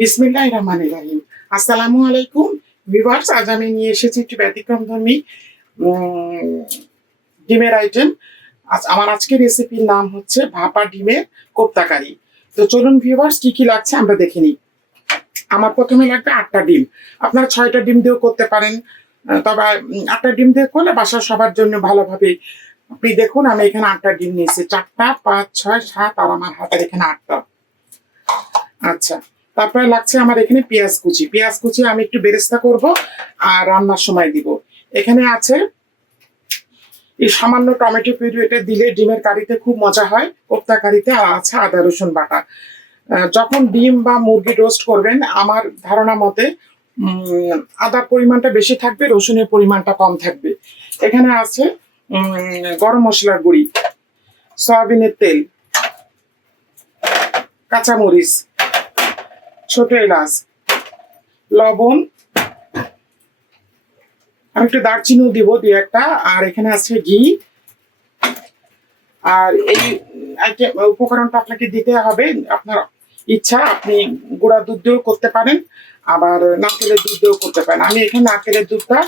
বিসমিল্লাহ রহমান রাহিম। আসসালামু আলাইকুম ভিভার্স আজ আমি নিয়ে এসেছি একটি ব্যতিক্রম ধর্মী ডিমের আইটেম আজ আমার আজকের রেসিপির নাম হচ্ছে ভাপা ডিমের কোপ্তাকারি। তো চলুন ভিভার্স কি কি লাগছে আমরা দেখে নিই। আমার প্রথমে লাগবে আটটা ডিম। আপনারা ছয়টা ডিম দিয়েও করতে পারেন। তবে আটটা ডিম দিয়ে করলে বাসার সবার জন্য ভালোভাবে। আপনি দেখুন, আমি এখানে আটটা ডিম নিয়েছি। চারটা, পাঁচ, ছয়, সাত, আর আমার হাতের এখানে আটটা। আচ্ছা। তারপরে লাগছে আমার এখানে পেঁয়াজ কুচি। পেঁয়াজ কুচি আমি একটু বেরেস্তা করব আর রান্নার সময় দিব। এখানে আছে এই সামান্য টমেটো পিউরি, এটা দিলে ডিমের কারিতে খুব মজা হয়। কোপ্তা কারিতে আছে আদা, রসুন বাটা। যখন ডিম বা মুরগি রোস্ট করবেন, আমার ধারণা মতে আদার পরিমাণটা বেশি থাকবে, রসুনের পরিমাণটা কম থাকবে। এখানে আছে গরম মশলার গুঁড়ি, সয়াবিনের তেল, কাঁচামরিচ ছোট এলাচ, লবণ আমি একটু দারচিনিও দিব দুই একটা, আর এখানে আছে ঘি। আর এই উপকরণটা আপনাকে দিতে হবে, আপনার ইচ্ছা, আপনি গুঁড়া দুধ দিয়েও করতে পারেন, আবার নারকেলের দুধ দিয়েও করতে পারেন। আমি এখানে নারকেলের দুধটা,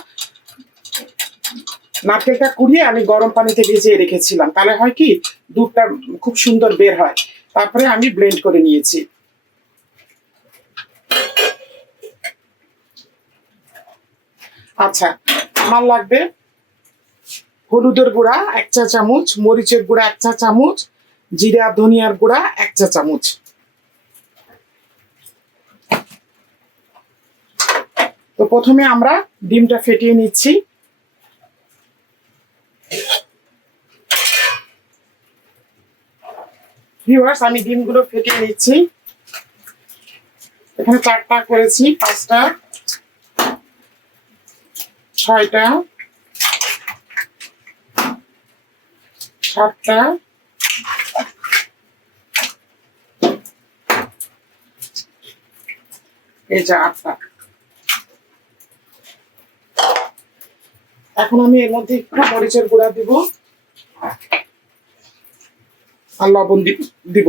নারকেলটা কুড়িয়ে আমি গরম পানিতে ভিজিয়ে রেখেছিলাম। তাহলে হয় কি, দুধটা খুব সুন্দর বের হয়। তারপরে আমি ব্লেন্ড করে নিয়েছি। আচ্ছা আমার লাগবে হলুদের গুঁড়া এক চা চামচ, মরিচের গুঁড়া এক চা চামচ, জিরা, ধনিয়ার গুঁড়া এক চা চামচ। তো প্রথমে আমরা ডিমটা ফেটিয়ে নিচ্ছি। আমি ডিমগুলো ফেটিয়ে নিচ্ছি। এখানে চারটা করেছি, পাঁচটা, ছয়টা, সাতটা, এই যে আটটা। এখন আমি এর মধ্যে একটু মরিচের গুঁড়া দিব আর লবণ দিব।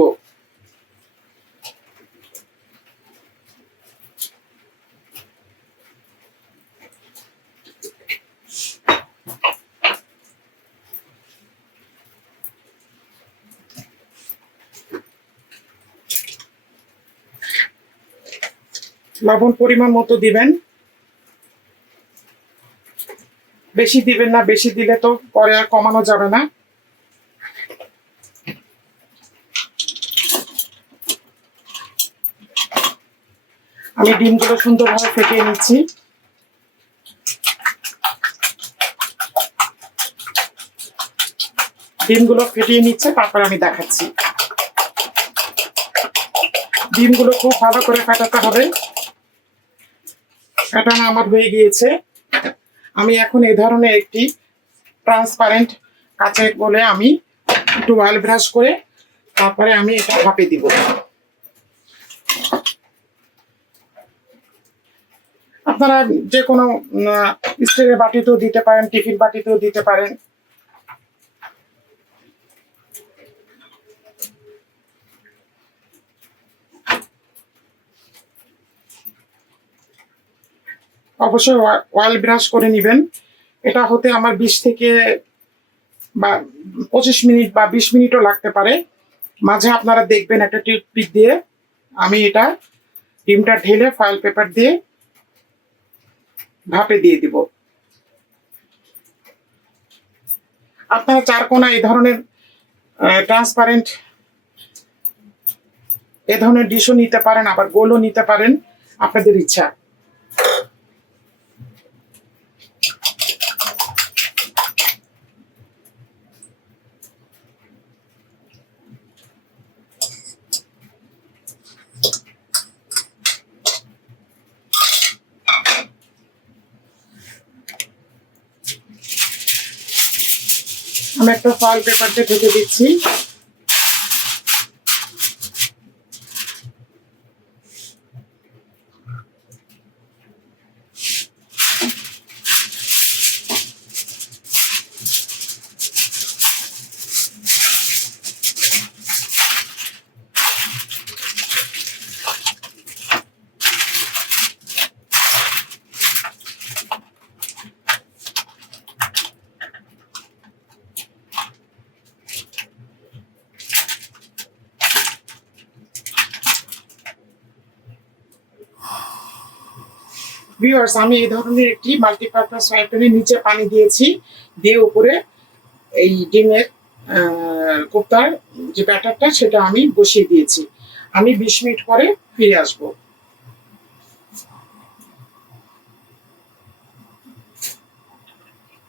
লবণ পরিমাণ মতো দিবেন। বেশি দিবেন না, বেশি দিলে তো পরে আর কমানো যাবে না। আমি ডিমগুলো সুন্দরভাবে ফেটিয়ে নিচ্ছি। ডিমগুলো ফেটিয়ে নিচ্ছে, তারপর আমি দেখাচ্ছি। ডিমগুলো খুব ভালো করে ফাটাতে হবে। ফাটানো আমার হয়ে গিয়েছে। আমি এখন এই ধরনের একটি ট্রান্সপারেন্ট কাঁচের বলে আমি একটু অয়েল ব্রাশ করে তারপরে আমি এটা ভাপে দিব। আপনারা যে কোনো স্টিলের বাটিতেও দিতে পারেন, টিফিন বাটিতেও দিতে পারেন। অবশ্যই অয়েল ব্রাশ করে নেবেন। এটা হতে আমার বিশ থেকে বা পঁচিশ মিনিট বা বিশ মিনিটও লাগতে পারে। মাঝে আপনারা দেখবেন একটা টিউথপিক দিয়ে আমি এটা ডিমটা ঢেলে ফয়েল পেপার দিয়ে ভাপে দিয়ে দিব। আপনারা চার কোনা এই ধরনের ট্রান্সপারেন্ট এ ধরনের ডিশও নিতে পারেন, আবার গোলও নিতে পারেন, আপনাদের ইচ্ছা। একটা ফল পেপার দিয়ে ঢেকে দিচ্ছি ভিউয়ার্স আমি এই ধরনের একটি মাল্টিপারপাস ফ্রাই নিচে পানি দিয়েছি, দিয়ে উপরে এই ডিমের কোপ্তার যে ব্যাটারটা, সেটা আমি বসিয়ে দিয়েছি। আমি বিশ মিনিট পরে ফিরে আসব।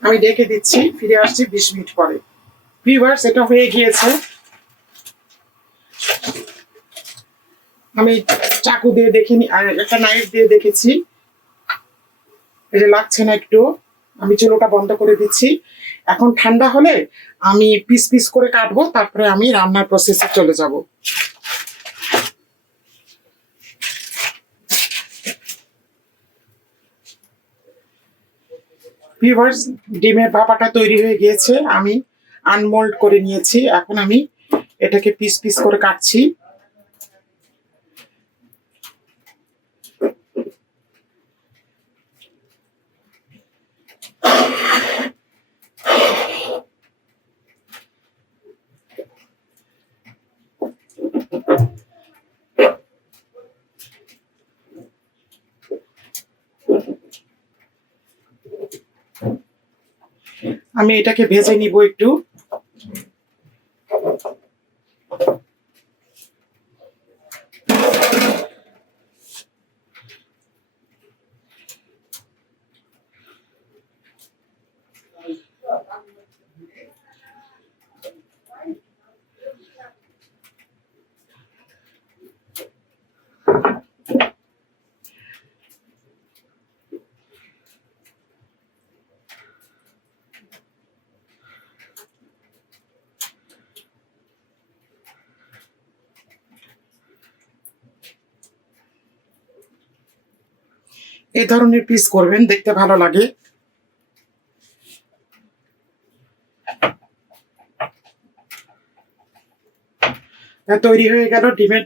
আমি ডেকে দিচ্ছি, ফিরে আসছি বিশ মিনিট পরে। ভিউয়ার্স এটা হয়ে গিয়েছে। আমি চাকু দিয়ে দেখিনি একটা নাইফ দিয়ে দেখেছি। এটা লাগছে না একটু, আমি চুলোটা বন্ধ করে দিচ্ছি। এখন ঠান্ডা হলে আমি পিস পিস করে কাটবো, তারপরে আমি রান্নার প্রসেসে চলে যাব। ভিউয়ার্স ডিমের ভাপাটা তৈরি হয়ে গিয়েছে, আমি আনমোল্ড করে নিয়েছি। এখন আমি এটাকে পিস পিস করে কাটছি। আমি এটাকে ভেজে নিব একটু। এই ধরনের পিস করবেন, দেখতে ভালো লাগে। তৈরি হয়ে গেল ডিমের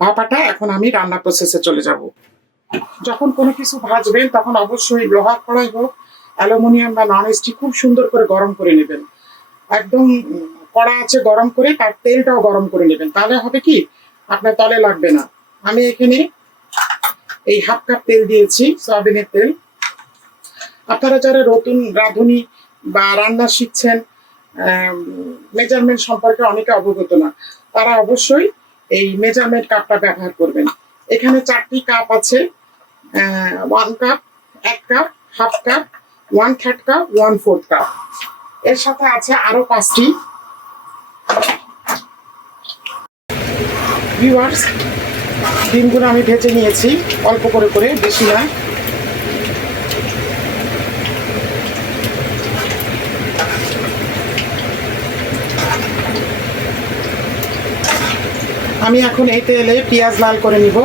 ভাপাটা। এখন আমি রান্না প্রসেসে চলে যাব। যখন কোনো কিছু ভাজবেন, তখন অবশ্যই লোহার কড়াই হোক, অ্যালুমিনিয়াম বা নন খুব সুন্দর করে গরম করে নেবেন। একদম কড়া আছে গরম করে, তার তেলটাও গরম করে নেবেন। তাহলে হবে কি? আপনার তলে লাগবে না। আমি এখানে এই হাফ কাপ তেল দিয়েছি, সয়াবিনের তেল। আপনারা যারা নতুন রাঁধুনি বা রান্না শিখছেন মেজারমেন্ট সম্পর্কে অনেকে অবগত না, তারা অবশ্যই এই মেজারমেন্ট কাপটা ব্যবহার করবেন। এখানে চারটি কাপ আছে ওয়ান কাপ এক cup half cup one third cup one fourth cup এর সাথে আছে আরও পাঁচটি। ডিমগুলো আমি ভেজে নিয়েছি। অল্প করে করে, বেশি না আমি এখন এই তেলে পেঁয়াজ লাল করে নিব।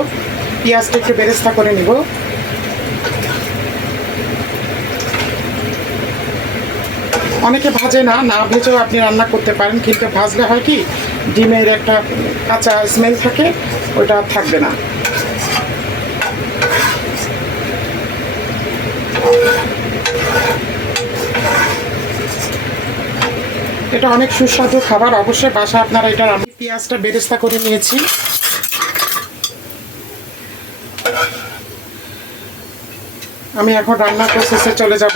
পেঁয়াজটা একটু বেরেস্তা করে নিব। অনেকে ভাজে না না ভেজেও আপনি রান্না করতে পারেন, কিন্তু ভাজলে হয় কি? ডিমের একটা কাঁচা স্মেল থাকে, ওটা থাকবে না। এটা অনেক সুস্বাদু খাবার, অবশ্যই বাসা আপনারা এটা পেঁয়াজটা বেরেস্তা করে নিয়েছি। আমি এখন রান্নার প্রসেসে চলে যাব।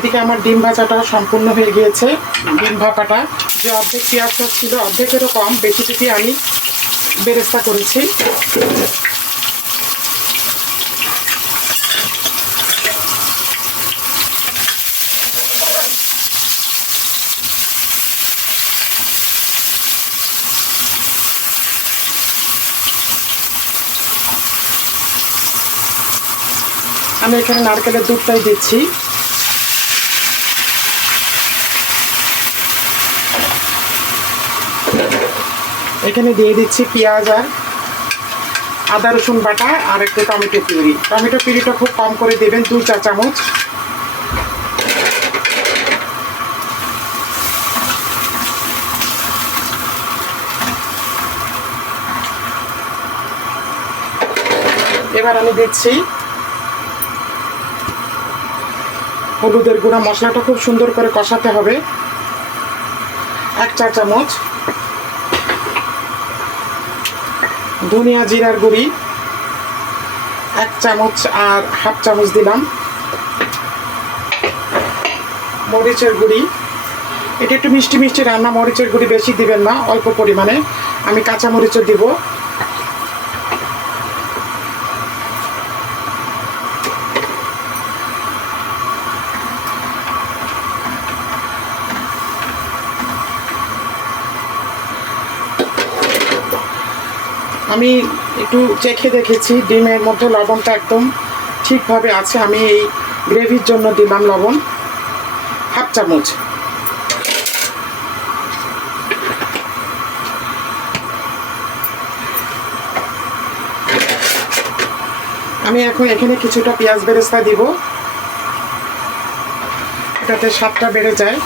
এদিকে আমার ডিম ভাজাটা সম্পূর্ণ হয়ে গিয়েছে। ডিম ভাপাটা যে অর্ধেক পেঁয়াজটা ছিল, অর্ধেকেরও কম, বেশি থেকে আমি বেরেস্তা করেছি। আমি এখানে নারকেলের দুধটাই দিচ্ছি। এখানে দিয়ে দিচ্ছি পেঁয়াজ আর আদা রসুন বাটা আর একটু টমেটো পিউরি। টমেটো পিউরিটা খুব কম করে দেবেন দু চা চামচ। এবার আমি দিচ্ছি হলুদের গুঁড়া। মশলাটা খুব সুন্দর করে কষাতে হবে। এক চা চামচ। ধনিয়া জিরার গুঁড়ি, এক চামচ আর হাফ চামচ দিলাম। মরিচের গুঁড়ি। এটা একটু মিষ্টি মিষ্টি রান্না, মরিচের গুঁড়ি বেশি দিবেন না, অল্প পরিমাণে। আমি কাঁচা মরিচও দিব। আমি একটু চেখে দেখেছি, ডিমের মধ্যে লবণটা একদম ঠিকভাবে আছে। আমি এই গ্রেভির জন্য দিলাম লবণ, হাফ চামচ। আমি এখন এখানে কিছুটা পেঁয়াজ বেরেস্তা দিব। এটাতে স্বাদটা বেড়ে যায়।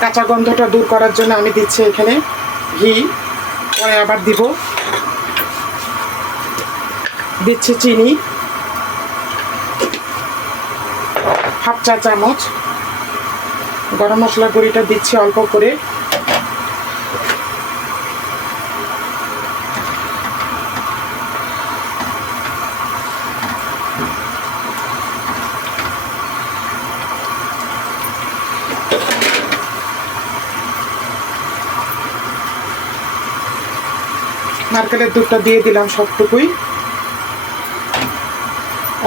কাঁচা গন্ধটা দূর করার জন্য আমি দিচ্ছি এখানে ঘি। পরে আবার দিব। দিচ্ছি চিনি। হাফ চা চামচ। গরম মশলা গুঁড়িটা দিচ্ছি অল্প করে। নারকেলের দুধটা দিয়ে দিলাম সবটুকুই।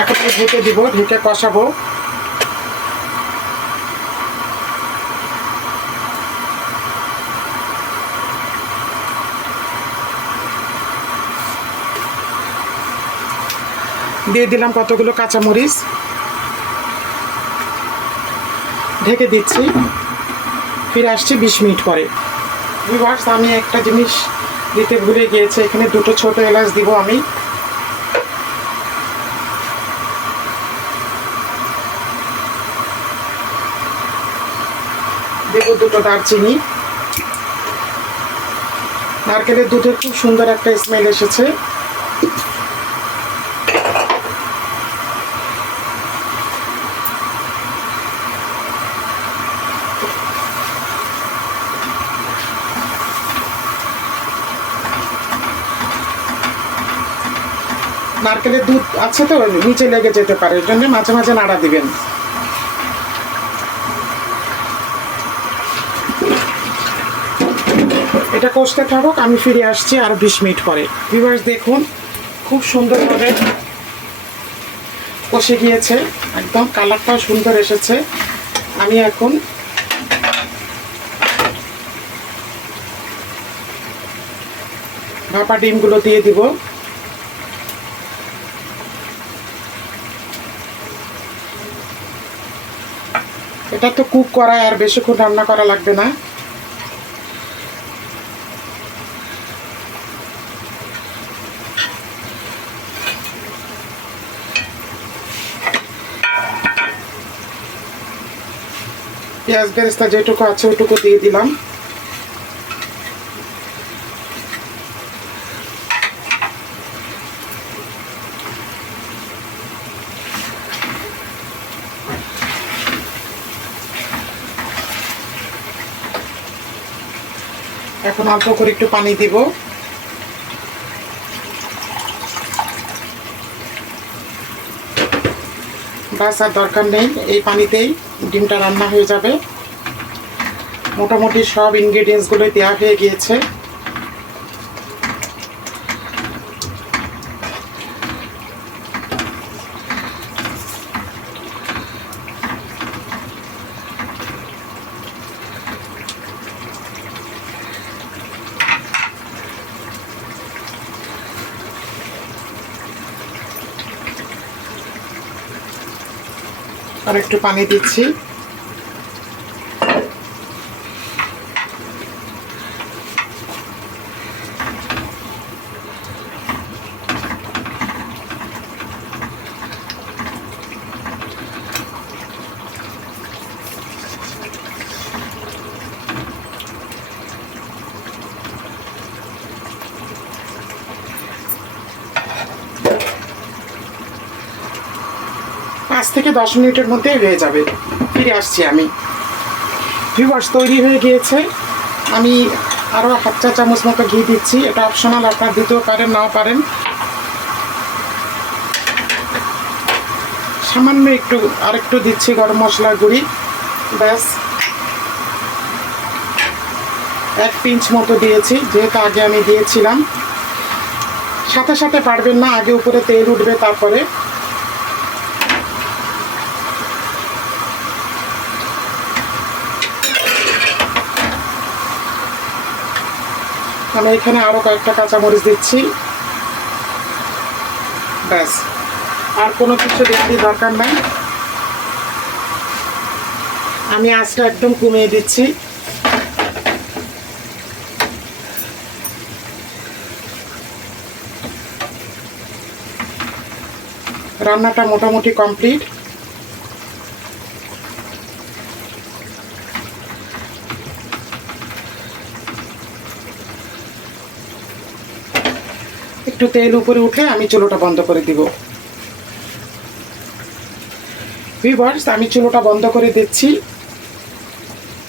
এখন ঢেকে দিব, ঢেকে কষাবো। দিয়ে দিলাম কতগুলো কাঁচামরিচ। ঢেকে দিচ্ছি। ফিরে আসছি বিশ মিনিট পরে। আমি একটা জিনিস দিতে ভুলে গিয়েছে। এখানে দুটো ছোট এলাচ দিব আমি। দেব দুটো দারচিনি। নারকেলের দুধের খুব সুন্দর একটা স্মেল এসেছে। নারকেলের দুধ আছে তো, নিচে লেগে যেতে পারে এর জন্য মাঝে মাঝে নাড়া দিবেন। এটা কষতে থাকুক, আমি ফিরে আসছি আর বিশ মিনিট পরে। ভিউয়ার্স দেখুন, খুব সুন্দরভাবে কষে গিয়েছে, একদম কালারটাও সুন্দর এসেছে। আমি এখন ভাপা ডিমগুলো দিয়ে দিব। এটা তো কুক করা, আর বেশিক্ষণ রান্না করা লাগবে না। পেঁয়াজ বেরেস্তা যেটুকু আছে ওইটুকু দিয়ে দিলাম। এখন অল্প করে একটু পানি দিব। বাস আর দরকার নেই, এই পানিতেই ডিমটা রান্না হয়ে যাবে। মোটামুটি সব ইনগ্রেডিয়েন্টসগুলোই দেওয়া হয়ে গিয়েছে। আর একটু পানি দিচ্ছি। থেকে দশ মিনিটের মধ্যেই হয়ে যাবে। ফিরে আসছি আমি। ভিউয়ার্স তৈরি হয়ে গিয়েছে। আমি আরও হাফ চা চামচ মতো ঘি দিচ্ছি। এটা অপশনাল আপনার দিতেও পারেন, নাও পারেন। সামান্য একটু, আরেকটু দিচ্ছি গরম মশলার গুঁড়ি। ব্যাস। এক পিঞ্চ মতো দিয়েছি, যেহেতু আগে আমি দিয়েছিলাম। সাথে সাথে পারবেন না, আগে উপরে তেল উঠবে তারপরে। আমি এখানে আরও কয়েকটা কাঁচামরিচ দিচ্ছি। ব্যাস। আর কোনো কিছু দেখতে দরকার নাই। আমি আঁচটা একদম কমিয়ে দিচ্ছি। রান্নাটা মোটামুটি কমপ্লিট। একটু তেল উপরে উঠে আমি চুলোটা বন্ধ করে দিব। ভিভার্স আমি চুলোটা বন্ধ করে দিচ্ছি।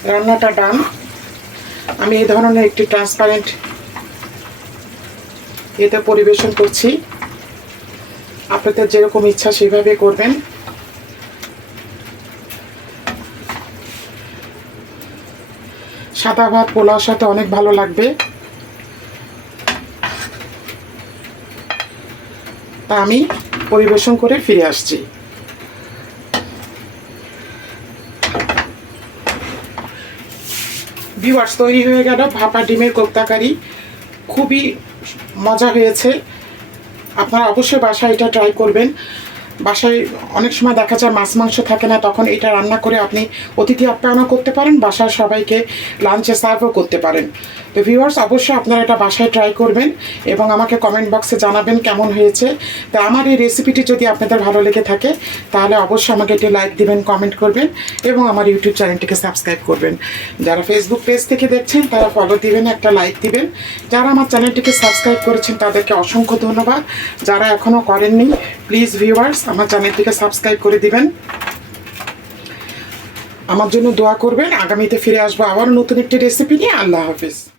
রান্নাটা ডান আমি এই ধরনের একটি ট্রান্সপারেন্ট এতে পরিবেশন করছি। আপনাদের যেরকম ইচ্ছা সেভাবে করবেন। সাদা ভাত, পোলাওর সাথে অনেক ভালো লাগবে। তা আমি পরিবেশন করে ফিরে আসছি। ভিউয়ার্স তৈরি হয়ে গেল ভাপা ডিমের কোপ্তাকারি খুবই মজা হয়েছে। আপনারা অবশ্যই বাসায় এটা ট্রাই করবেন। বাসায় অনেক সময় দেখা যায় মাছ মাংস থাকে না, তখন এটা রান্না করে আপনি অতিথি আপ্যায়নও করতে পারেন, বাসার সবাইকে লাঞ্চে সার্ভও করতে পারেন। তো ভিউয়ার্স অবশ্যই আপনারা এটা বাসায় ট্রাই করবেন এবং আমাকে কমেন্ট বক্সে জানাবেন কেমন হয়েছে। তো আমার এই রেসিপিটি যদি আপনাদের ভালো লেগে থাকে, তাহলে অবশ্যই আমাকে একটি লাইক দিবেন কমেন্ট করবেন এবং আমার ইউটিউব চ্যানেলটিকে সাবস্ক্রাইব করবেন। যারা ফেসবুক পেজ থেকে দেখছেন, তারা ফলো দিবেন, একটা লাইক দিবেন। যারা আমার চ্যানেলটিকে সাবস্ক্রাইব করেছেন, তাদেরকে অসংখ্য ধন্যবাদ। যারা এখনও করেননি প্লিজ ভিউয়ার্স আমার চ্যানেলটিকে সাবস্ক্রাইব করে দিবেন। আমার জন্য দোয়া করবেন। আগামীতে ফিরে আসব আবার নতুন একটি রেসিপি নিয়ে। আল্লাহ হাফিজ।